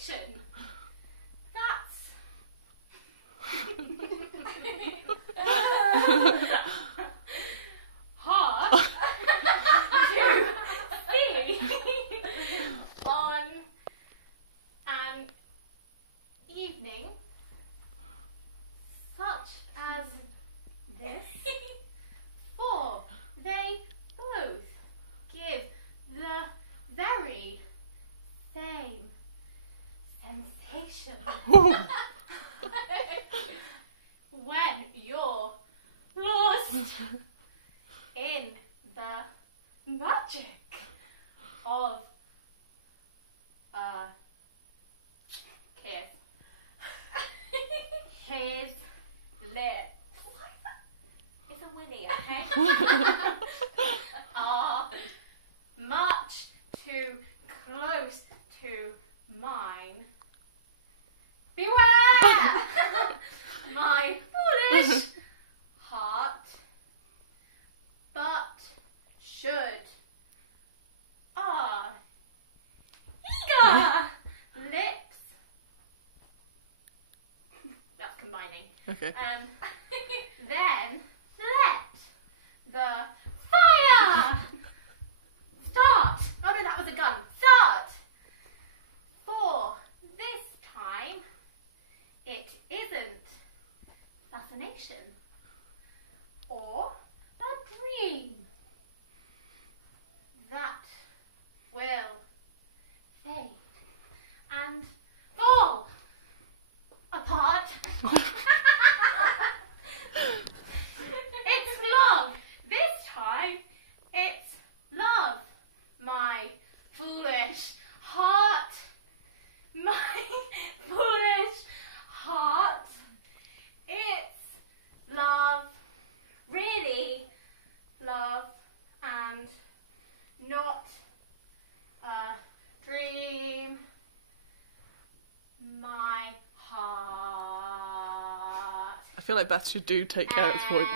sensation. That's hard to see on an evening such as this, for they both give the very same sensation. When you're lost in the magic of a kiss. His lips. It's a Winnie, okay? Are much too close to mine. Beware! My foolish heart, but should eager lips. That's combining. Okay. Then let the fire start. Oh no, that was a gun. Start. For this time, it isn't fascination or a dream that will fade and fall apart. It's love. This time, it's love. My foolish heart. My foolish heart. It's love. Really love. And not a dream. My heart. I feel like Beth should take care at this point.